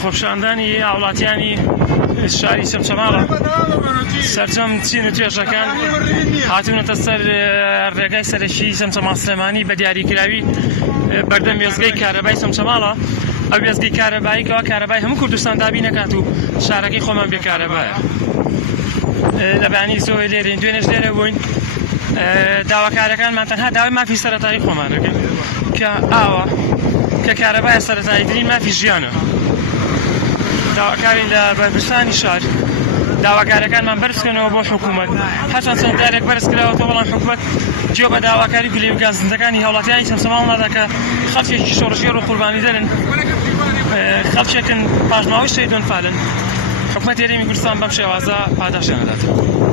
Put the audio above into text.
خۆپشاندانی هاوڵاتیانی شاری چەمچەماڵە سەرجەم چین و توێژەکان هاتوونەتە سەر ڕێگای سەرەکی چەمچەماڵ سلێمانی بە دیاریکراوی بەردەم وێزگەی کارەبای چەمچەماڵە. ئەو وێزگەی کارەبایی کەوا کارەبای هەموو کوردستان دابی نەکات و شارەکەی خۆمان بێ کارەبایە. لە بەیانی زۆر لێرەین دوێنێش لێرە بووین داواکارەکانمان تەنها داوای مافی سەرەتایی خۆمان دەکەن کە ئاوە کە کارەبایە سەرەتاییترین مافی ژیانە. داواکارین لە بەرپرسانی شار داواکارەکانمان بەرزکەنەوە بۆ حکوومەت هەرچەند چەند جارێک بەرزکراوەتە بەڵام حکوومەت جێ بە داواکاری گولێگازندەکانی هاوڵاتیانی چەمچەماڵ نادا کە خەڵکێکی شۆڕژێر و قوربانی دەرن خەڵکێکن پاژماوەی شەیدۆن فالن. حکوومەت هێرێمی کوردستان بەم شێوازە پاداشیان دەداتەوە.